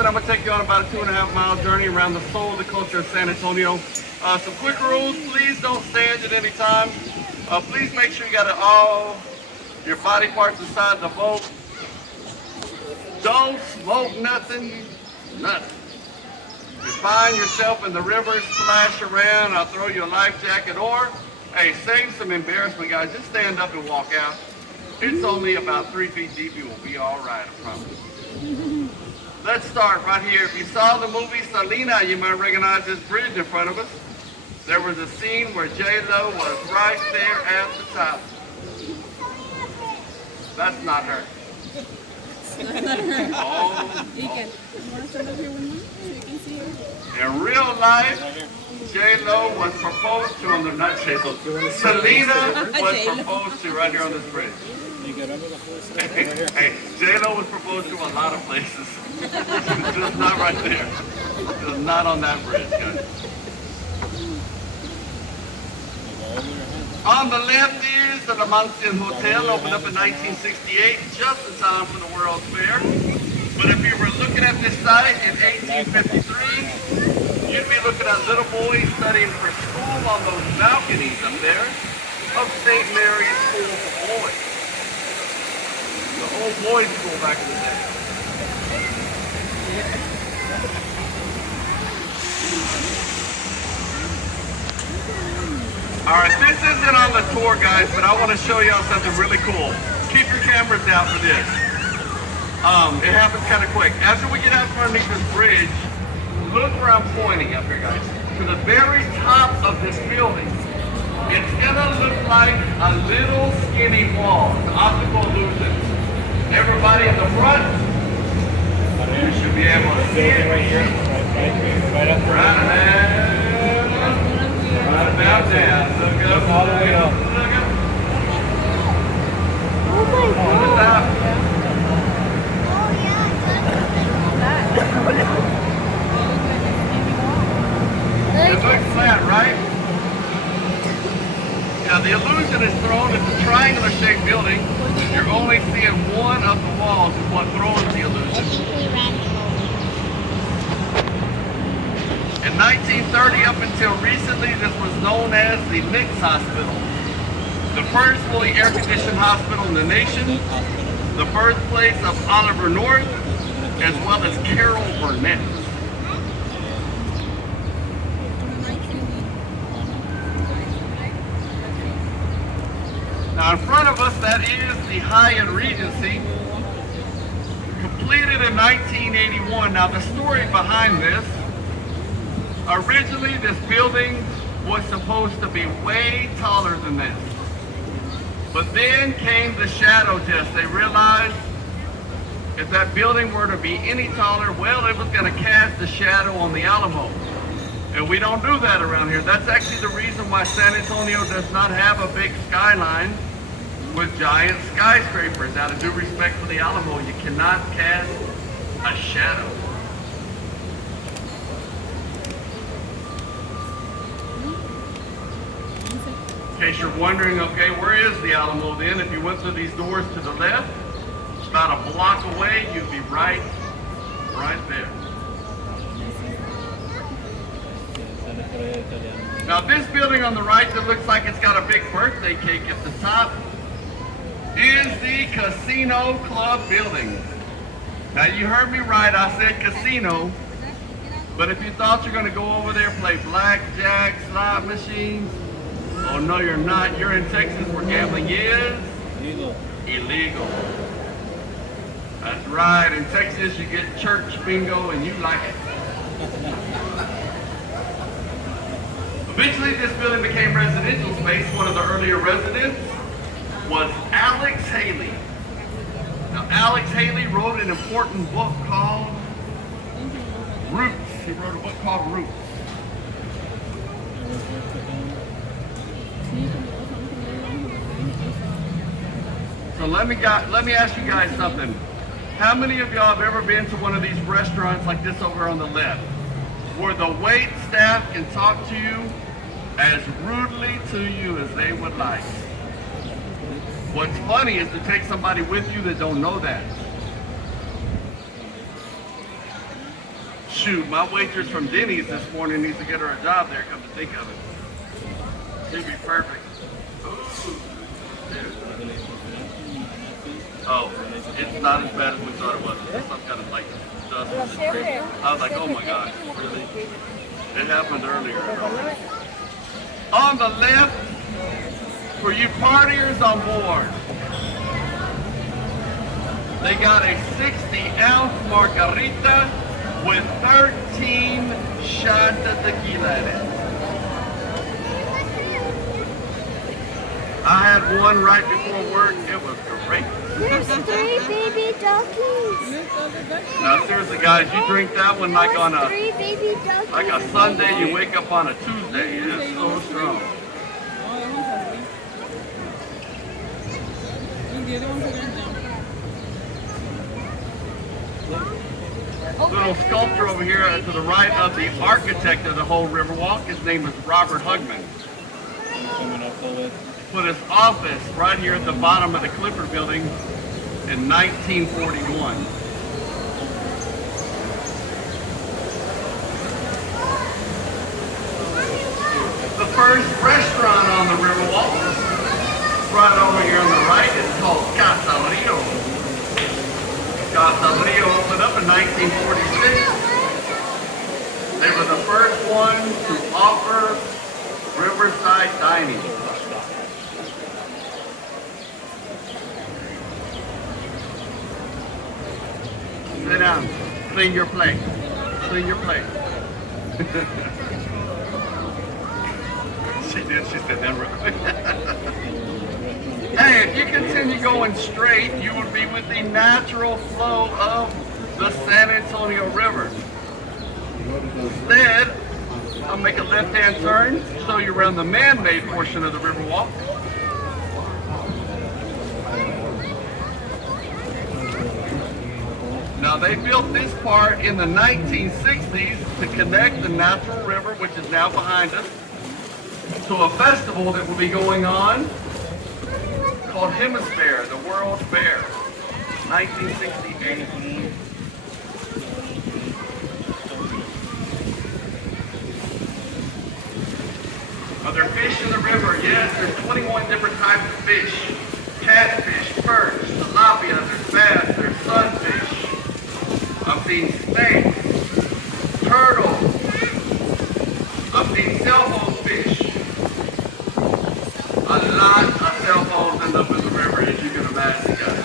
but I'm going to take you on about a 2.5 mile journey around the soul, the culture of San Antonio. Some quick rules: please don't stand at any time. Please make sure you got all your body parts inside the boat. Don't smoke nothing. If you find yourself in the river, splash around, I'll throw you a life jacket, or, hey, save some embarrassment, guys. Just stand up and walk out. It's only about 3 feet deep. You will be all right, I promise. Let's start right here. If you saw the movie Selena, you might recognize this bridge in front of us. There was a scene where J-Lo was right there at the top. That's not her. Oh. In real life, J-Lo was proposed to on the not J-Lo. Selena was proposed to right here on this bridge. Hey, J-Lo was proposed to a lot of places. Just not right there. Just not on that bridge, guys. On the left is the Mansion Hotel, opened up in 1968, just in time for the World's Fair. But if you were looking at this site in 1853, you'd be looking at little boys studying for school on those balconies up there of St. Mary's School for Boys. The old boys' school back in the day. All right, this isn't on the tour, guys, but I want to show y'all something really cool. Keep your cameras out for this. It happens kind of quick. After we get out from underneath this bridge, look where I'm pointing up here, guys. To the very top of this building. It's gonna look like a little skinny wall. It's an optical illusion. Everybody in the front, you should be able to see it right here. Right about down. Look up all the way up. Look up. Oh my God. On the top. It looks flat, right? Now the illusion is thrown at the triangular shaped building. You're only seeing one of the walls is what throws the illusion. In 1930, up until recently, this was known as the Knicks Hospital. The first fully air-conditioned hospital in the nation, the birthplace of Oliver North, as well as Carol Burnett. Now in front of us, that is the Hyatt Regency, completed in 1981. Now the story behind this, originally this building was supposed to be way taller than this. But then came the shadow test. They realized if that building were to be any taller, well, it was going to cast a shadow on the Alamo. And we don't do that around here. That's actually the reason why San Antonio does not have a big skyline with giant skyscrapers. Out of due respect for the Alamo, you cannot cast a shadow. In case you're wondering, okay, where is the Alamo then? If you went through these doors to the left, about a block away, you'd be right there. Now this building on the right that looks like it's got a big birthday cake at the top is the Casino Club building. Now you heard me right, I said casino, but if you thought you're gonna go over there, play blackjack, slot machines, oh no you're not. You're in Texas where gambling is illegal. That's right, in Texas you get church bingo and you like it. Eventually this building became residential space. One of the earlier residents was Alex Haley. Now Alex Haley wrote an important book called Roots. He wrote a book called Roots. So let me ask you guys something. How many of y'all have ever been to one of these restaurants like this over on the left, where the wait staff can talk to you as rudely to you as they would like? What's funny is to take somebody with you that don't know that. Shoot, my waitress from Denny's this morning needs to get her a job there, come to think of it. She'd be perfect. Ooh. Oh, it's not as bad as we thought it was. It's some kind of like dust. I was like, oh my gosh, really? It happened earlier. On the left, for you partiers on board, they got a 60-ounce margarita with 13 shots of tequila in it. I had one right before work. It was great. There's 3 baby donkeys. Now seriously, guys, you drink that one like on a 3 baby donkeys. like a Sunday. You wake up on a Tuesday. It is so strong. Little sculpture over here to the right of the architect of the whole Riverwalk. His name is Robert Hugman. Put his office right here at the bottom of the Clipper building in 1941. The first restaurant on the Riverwalk, right over here on the right, is called Casa Rio. Casa Rio opened up in 1946. They were the first ones to offer riverside dining. Sit down, clean your plate, clean your plate. She did, she said that real quick. Hey, if you continue going straight, you would be with the natural flow of the San Antonio River. Instead, I'll make a left-hand turn, show you around the man-made portion of the Riverwalk. Now they built this part in the 1960s to connect the natural river, which is now behind us, to a festival that will be going on called Hemisphere, the World Fair, 1968. Are there fish in the river? Yes, there's 21 different types of fish. Catfish, perch, tilapia, there's bass, there's sunfish. I've seen snakes, turtles. I've seen sailboat fish. A lot of sailboats end up in the river, as you can imagine, guys.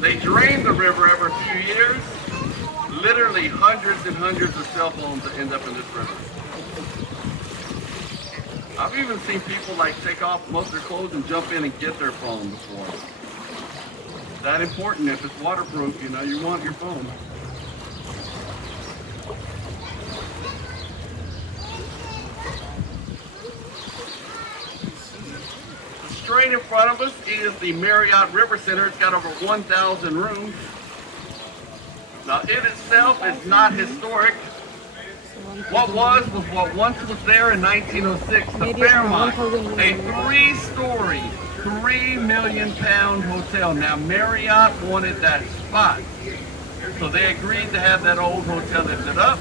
They drain the river every few years. Literally hundreds and hundreds of cell phones that end up in this river. I've even seen people like take off most of their clothes and jump in and get their phone before. That important. If it's waterproof, you know, you want your phone. Straight in front of us is the Marriott River Center. It's got over 1,000 rooms. Now, it itself is not historic. What was what once was there in 1906, the Fairmont, a 3-story, 3 million pound hotel. Now Marriott wanted that spot, so they agreed to have that old hotel lifted up.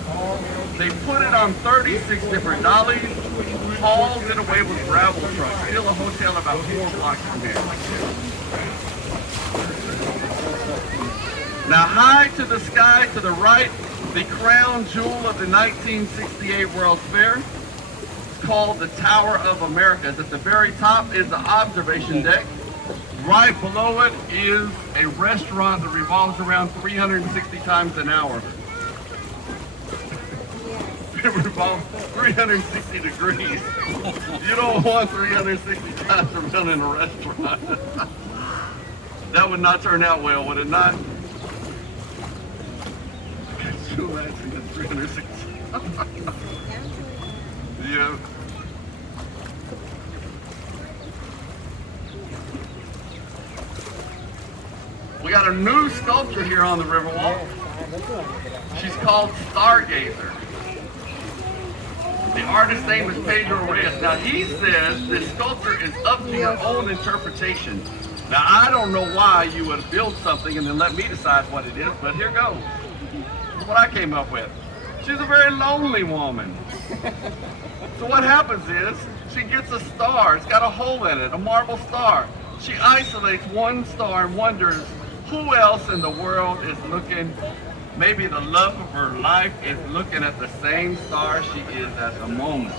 They put it on 36 different dollies, hauled it away with gravel trucks. Still a hotel about 4 blocks from here. Now high to the sky to the right, the crown jewel of the 1968 World's Fair. It's called the Tower of Americas. At the very top is the observation deck. Right below it is a restaurant that revolves around 360 times an hour. It revolves 360 degrees. You don't want 360 times around in a restaurant. That would not turn out well, would it not? Imagine the 360. Yeah. We got a new sculpture here on the Riverwalk. She's called Stargazer. The artist's name is Pedro Reyes. Now he says this sculpture is up to your own interpretation. Now I don't know why you would build something and then let me decide what it is, but here goes. That's what I came up with. She's a very lonely woman. So what happens is, she gets a star. It's got a hole in it, a marble star. She isolates one star and wonders who else in the world is looking. Maybe the love of her life is looking at the same star she is at the moment.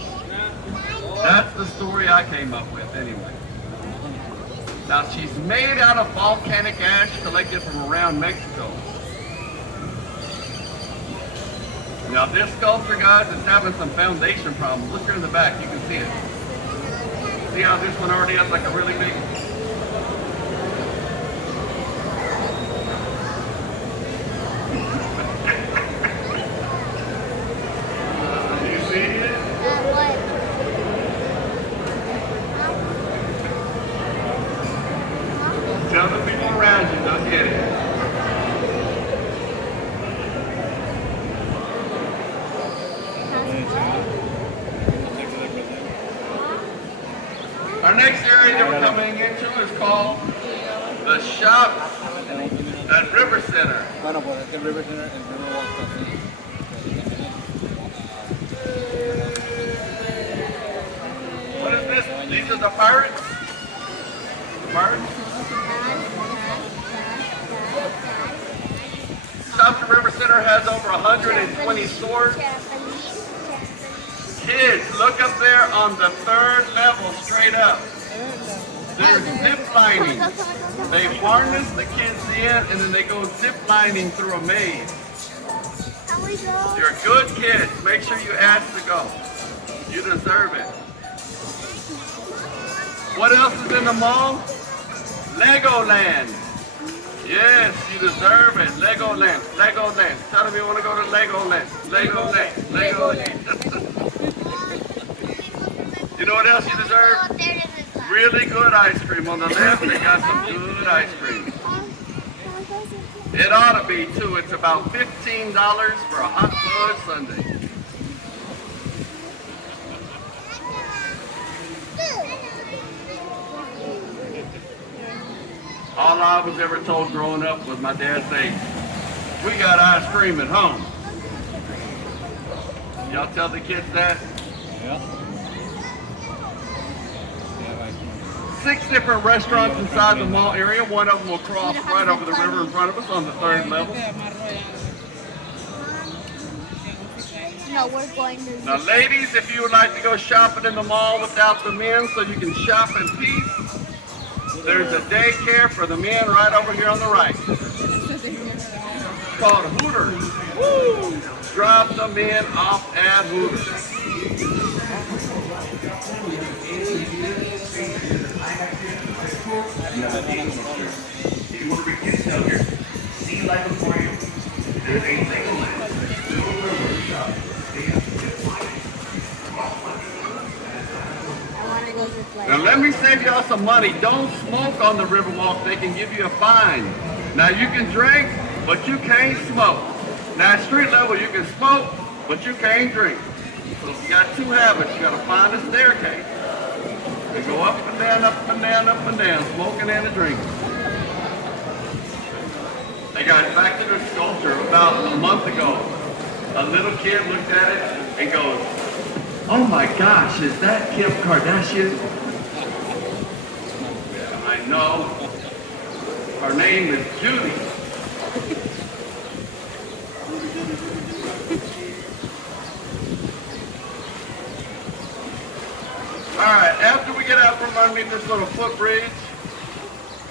That's the story I came up with anyway. Now she's made out of volcanic ash collected from around Mexico. Now this sculpture, guys, is having some foundation problems. Look here in the back, you can see it. See how this one already has like a really big... You see it? What? Tell the people around you, they'll get it. Our next area that we're coming into is called the Shops at River Center. Bueno, pues es que el River Center, el Riverwalk está así. What is this? These are the pirates? The pirates? Shops at River Center has over 120 stores. Kids, look up there on the third level, straight up. There's zip lining. They harness the kids in and then they go zip lining through a maze. Can we go? You're good kids. Make sure you ask to go. You deserve it. What else is in the mall? Legoland. Yes, you deserve it. Legoland. Legoland. Tell them you want to go to Legoland. Legoland. Legoland. You know what else you deserve? Really good ice cream. On the left, they got some good ice cream. It ought to be, too. It's about $15 for a hot fudge sundae. All I was ever told growing up was my dad say, "We got ice cream at home." Y'all tell the kids that? Yeah. 6 different restaurants inside the mall area. One of them will cross right over the river in front of us on the 3rd level. No, we're going to. Now ladies, if you would like to go shopping in the mall without the men so you can shop in peace, there's a daycare for the men right over here on the right. It's called Hooters. Woo! Drop the men off at Hooters. If you want to bring kids down here, see life before you. There's a Legoland. Now let me save y'all some money. Don't smoke on the Riverwalk. They can give you a fine. Now you can drink, but you can't smoke. Now at street level you can smoke, but you can't drink. So you got 2 habits. You got to find a staircase. They go up and down, up and down, up and down, smoking and drinking. Hey guys, back to the sculpture. About a month ago, a little kid looked at it and goes, "Oh my gosh, is that Kim Kardashian?" I know. Her name is Judy. All right, after we get out from underneath this little footbridge,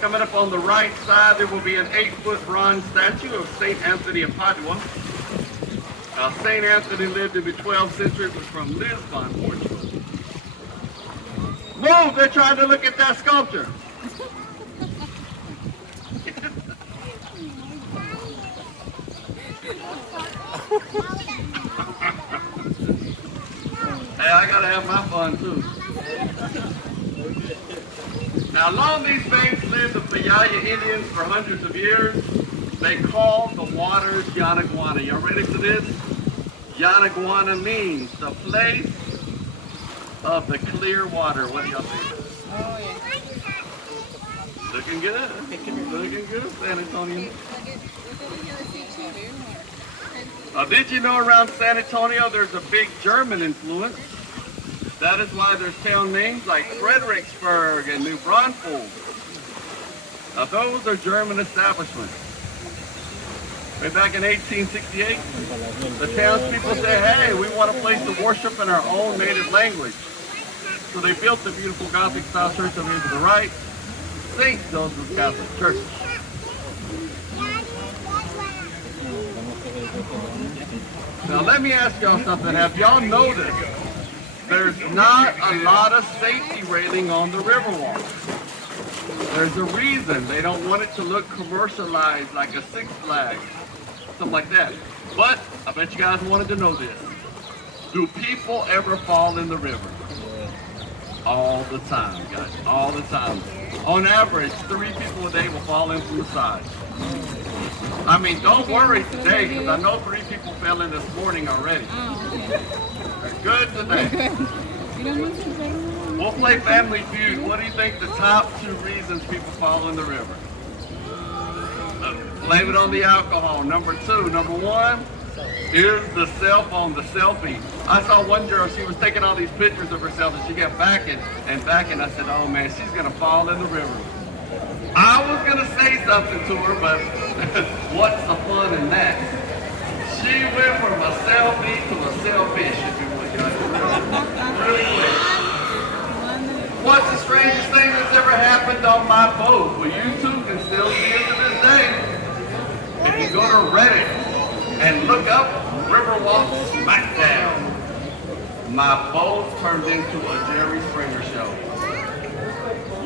coming up on the right side, there will be an 8-foot bronze statue of St. Anthony of Padua. Now, St. Anthony lived in the 12th century, was from Lisbon, Portugal. Move, they're trying to look at that sculpture. Hey, I gotta have my fun too. Now, along these banks lived the Payaya Indians for hundreds of years. They called the waters Yanaguana. Y'all ready for this? Yanaguana means the place of the clear water. What do y'all think? Oh, yeah. Looking good. Looking good, San Antonio. Look at the here, see too, dude. Did you know around San Antonio there's a big German influence? That is why there's town names like Fredericksburg and New Braunfels. Now those are German establishments. Way back in 1868, the townspeople said, hey, we want a place to worship in our own native language. So they built the beautiful Gothic style church over here to the right, St. Joseph's Catholic Church. Now let me ask y'all something. Have y'all noticed there's not a lot of safety railing on the Riverwalk? There's a reason. They don't want it to look commercialized like a Six Flags, something like that. But I bet you guys wanted to know this. Do people ever fall in the river? All the time, guys, all the time. On average, 3 people a day will fall in from the side. I mean, don't worry today, because I know 3 people fell in this morning already. They're good today. We'll play Family Feud. What do you think the top 2 reasons people fall in the river? Blame it on the alcohol. Number 2. Number 1 is the cell phone, the selfie. I saw one girl, she was taking all these pictures of herself, and she kept backing and backing. I said, oh man, she's going to fall in the river. I was going to say something to her, but what's the fun in that? She went from a selfie to a selfish, if you would, guys. Really quick. What's the strangest thing that's ever happened on my boat? Well, you too can still see it to this day. If you go to Reddit and look up Riverwalk Smackdown, my boat turned into a Jerry Springer show.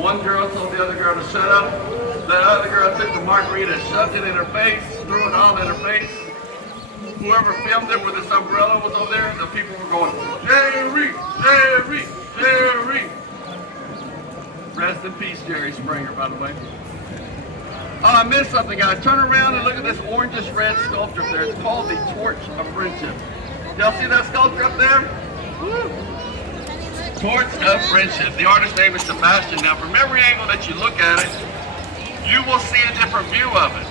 One girl told the other girl to shut up. The other girl took the margarita, shoved it in her face, threw it all in her face. Whoever filmed it with this umbrella was over there, the people were going, Jerry, Jerry, Jerry. Rest in peace, Jerry Springer, by the way. Oh, I missed something, guys. Turn around and look at this orangish red sculpture up there. It's called the Torch of Friendship. Y'all see that sculpture up there? Woo. Torch of Friendship. The artist's name is Sebastian. Now, from every angle that you look at it, you will see a different view of it.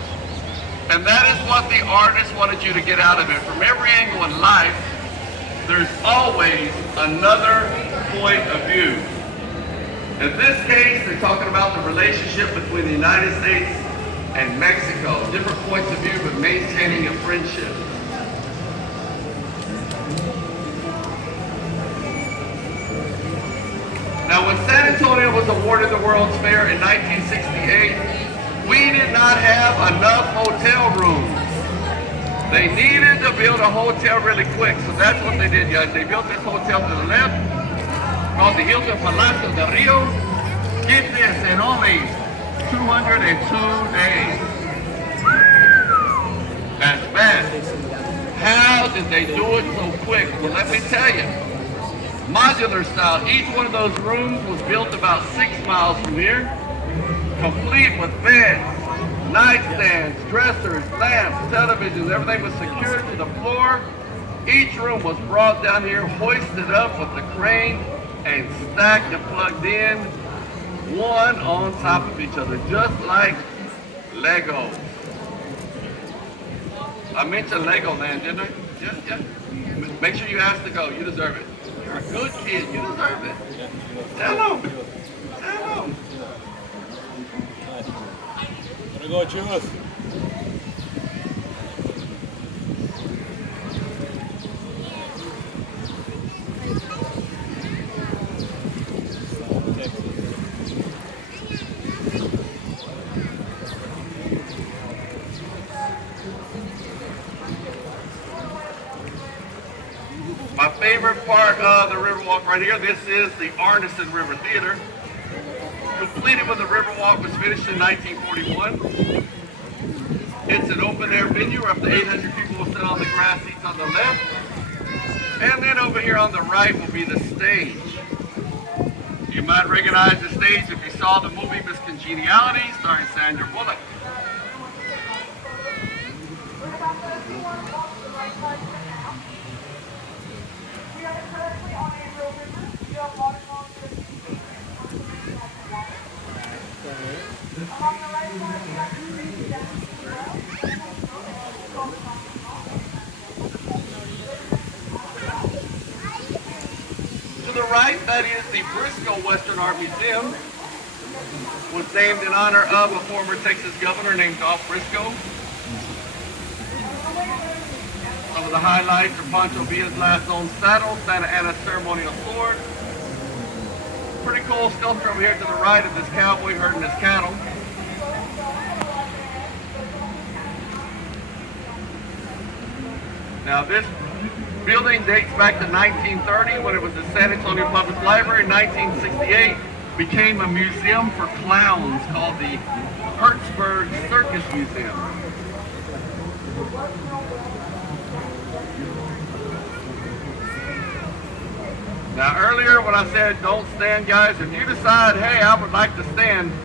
And that is what the artist wanted you to get out of it. From every angle in life, there's always another point of view. In this case, they're talking about the relationship between the United States and Mexico. Different points of view, but maintaining a friendship. Now, when San Antonio was awarded the World's Fair in 1968, we did not have enough hotel rooms. They needed to build a hotel really quick, so that's what they did, guys. They built this hotel to the left, called the Hilton Palacio del Rio. Get this, in only 202 days. That's fast. How did they do it so quick? Well, let me tell you. Modular style. Each one of those rooms was built about 6 miles from here, complete with beds, nightstands, dressers, lamps, televisions. Everything was secured to the floor. Each room was brought down here, hoisted up with the crane, and stacked and plugged in, one on top of each other, just like Legos. I mentioned Legoland, didn't I? Yeah. Make sure you ask to go. You deserve it. You're a good kid. You deserve it. Tell them. Tell them. Gotta go, Chivas. My favorite part of the Riverwalk right here, this is the Arneson River Theater. Completed when the Riverwalk was finished in 1941. It's an open-air venue where up to 800 people will sit on the grass seats on the left. And then over here on the right will be the stage. You might recognize the stage if you saw the movie Miss Congeniality, starring Sandra Bullock. right, that is the Briscoe Western Art Museum. Was named in honor of a former Texas governor named Dolph Briscoe. Some of the highlights are Pancho Villa's last owned saddle, Santa Anna's ceremonial sword. Pretty cool sculpture over here to the right of this cowboy herding his cattle. Now this building dates back to 1930 when it was the San Antonio Public Library. In 1968 became a museum for clowns called the Hertzberg Circus Museum. Now earlier when I said don't stand, guys, if you decide, hey, I would like to stand,